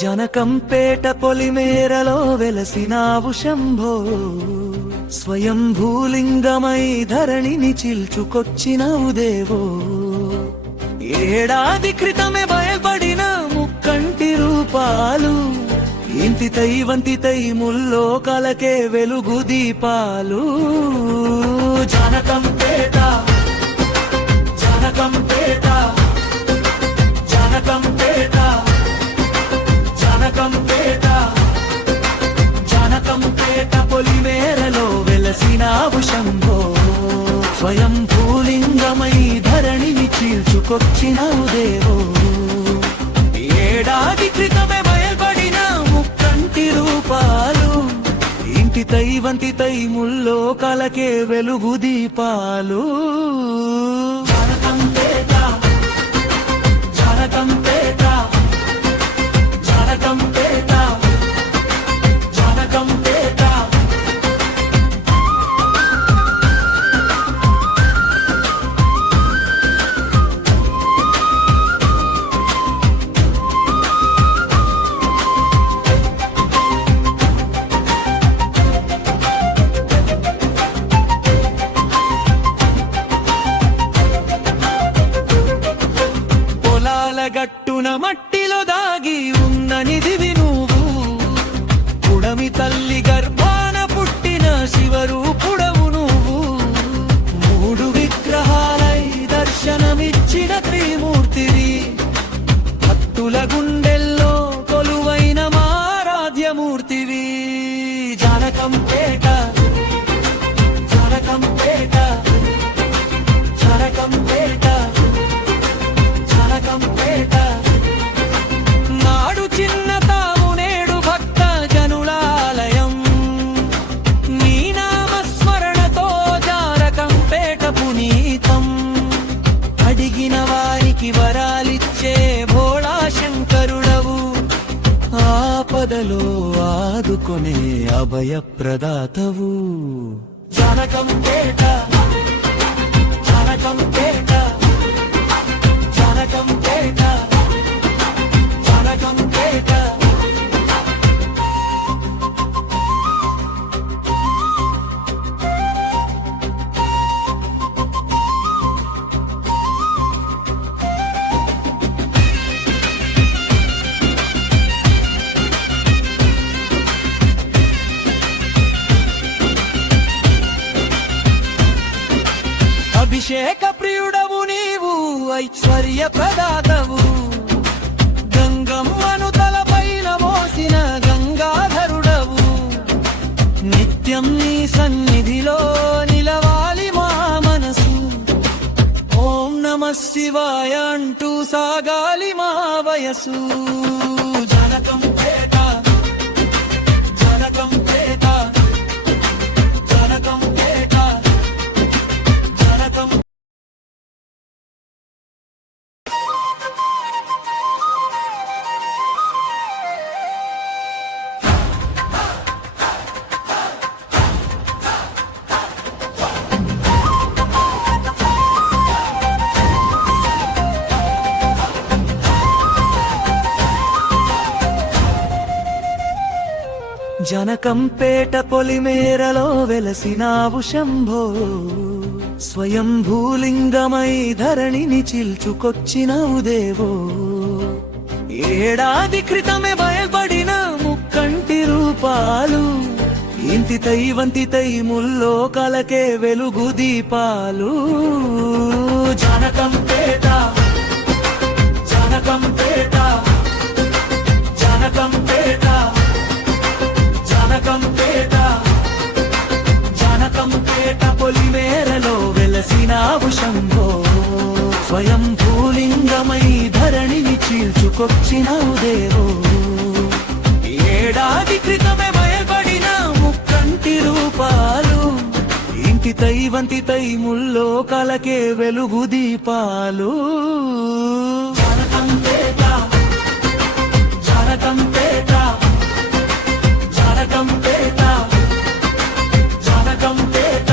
జనకంపేట పొలిమేరలో వెలసినావు శంభో, స్వయం భూలింగమై ధరణిని చిల్చుకొచ్చినవు దేవో. ఏడాది క్రితమే బయల్పడిన ముక్కంటి రూపాలు, ఇంతితై వంతితై ముల్లోకాలకే వెలుగు దీపాలు. జనకంపేట జనకంపేట జనకంపేట జనకంపేట జనకంపేట పొలిమేరలో వెలసినావు శంభో, స్వయం భూలింగమై ధరణిని చీల్చుకొచ్చినవు దేవో. ఏడాది క్రితమే బయల్పడిన ముక్కంటి రూపాలు, ఇంటితై వంతితై ముల్లోకాలకే వెలుగు దీపాలు. జనకంపేట జనకంపేట జనకంపేట జనకంపేట. గట్టున మట్టిలో దాగి ఉన్న నిధివి నువ్వు, పుడమి తల్లి గర్భాన పుట్టిన శివరూపుడవు నువ్వు. మూడు విగ్రహాలై దర్శనమిచ్చిన త్రిమూర్తివి, భక్తుల గుండెల్లో కొలువైన మారాధ్యమూర్తివి. జనకంపేట జనకంపేట జనకంపేట జనకంపేట. నాడు చిన్న తాము నేడు భక్త జనులాలయం, నీ నామస్మరణతో జారకంపేట పునీతం. అడిగిన వారికి వరాలిచ్చే భోళా శంకరుడవు, ఆపదలో ఆదుకొనే అభయప్రదాతవు. జనకంపేట జనకంపేట జనకంపేట జనకంపేట. అభిషేక ప్రియుడవు నీవు, ఐశ్వర్య ప్రదాతవు. గంగమ్మను తలపైన మోసిన గంగాధరుడవు, నిత్యం నీ సన్నిధిలో నిలవాలి మా మనసు. ఓం నమః శివాయ అంటూ సాగాలి మా వయసు. జనకంపేట జనకంపేట జనకంపేట జనకం. జనకంపేట పొలిమేరలో వెలసినావు శంభో, స్వయం భూలింగమై ధరణిని చిల్చుకొచ్చినవు దేవో. ఏడాది క్రితమే బయల్పడిన ముక్కంటి రూపాలు, ఇంతితై వంతితై ముల్లోకాలకే వెలుగు దీపాలు. జనకంపేట జనకంపేట జనకంపేట జనకంపేట జనకంపేట పొలిమేరలో వెలసినావు శంభో, స్వయం భూలింగమై ధరణిని చీల్చుకొచ్చినవు దేవో. ఏడాది క్రితమే బయల్పడిన ముక్కంటి రూపాలు, ఇంటితై వంతితై ముల్లోకాలకే వెలుగు దీపాలు. జనకంపేట జనకంపేట జనకంపేట జనకంపేట.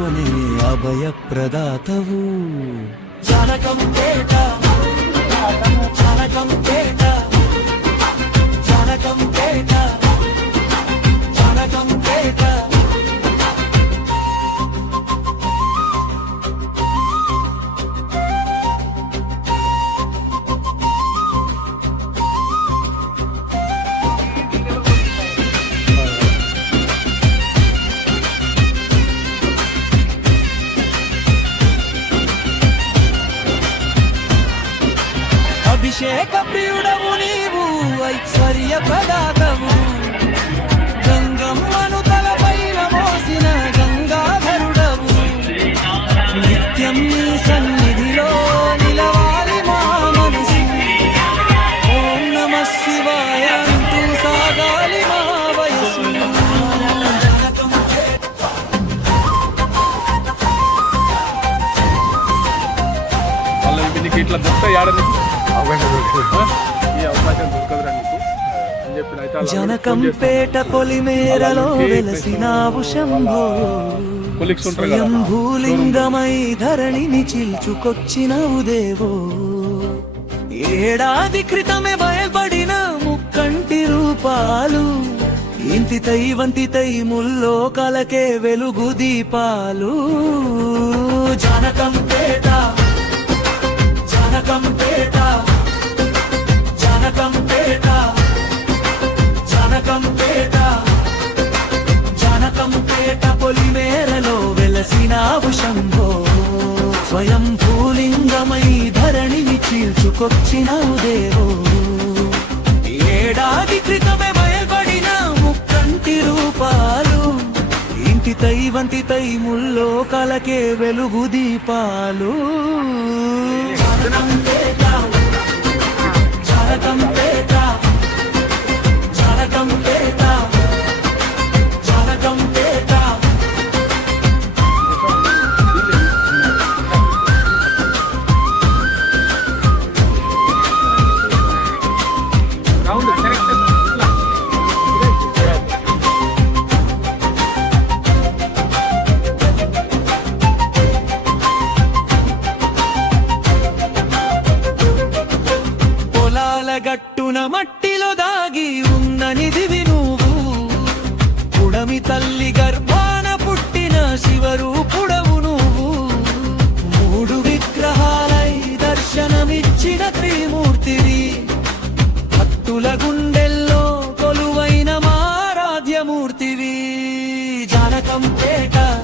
ఆదుకొనే అభయప్రదాతవు. జానకంపేట జానకంపేట జానకంపేట జానకంపేట. అభిషేక ప్రియుడవు నీవు, ఐశ్వర్య ప్రదాతవు. గంగమ్మను తలపైన మోసిన గంగాధరుడవు. నిత్యం నీ సన్నిధిలో నిలవాలి మా మనసు. ఓం నమః శివాయ అంటూ సాగాలి మా వయసు. ఇట్లా దొరుకుతాయి ఈ అవకాశం దొరకదురా నీకు అని చెప్పిన అయితే జనకంపేట పొలిమేరలో వెలసినావు శంభో. స్వయంభూలింగమై ధరణిని చిల్చుకొచ్చినవు దేవో. ఏడాది క్రితమే బయల్పడిన ముక్కంటి రూపాలు, ఇంతితై వంతితై ముల్లోకాలకే వెలుగు దీపాలు. జనకంపేట జనకంపేట జనకంపేట జనకంపేట జనకంపేట పొలిమేరలో వెలసినావు శంభో. స్వయం భూలింగమై ధరణిని చీల్చుకొచ్చినవు దేవో. ఏడాది క్రితమే బయల్పడిన ముక్కంటి రూపాలు, ఇంటితై వంతితై ముల్లోకాలకే వెలుగు దీపాలు. జనకంపేట జనకంపేట జనకంపేట జనకంపేట. గట్టున మట్టిలో దాగి ఉన్న నిధివి నువ్వు. పుడమి తల్లి గర్భాన పుట్టిన శివరూపుడవు నువ్వు. మూడు విగ్రహాలై దర్శనమిచ్చిన త్రిమూర్తివి. భక్తుల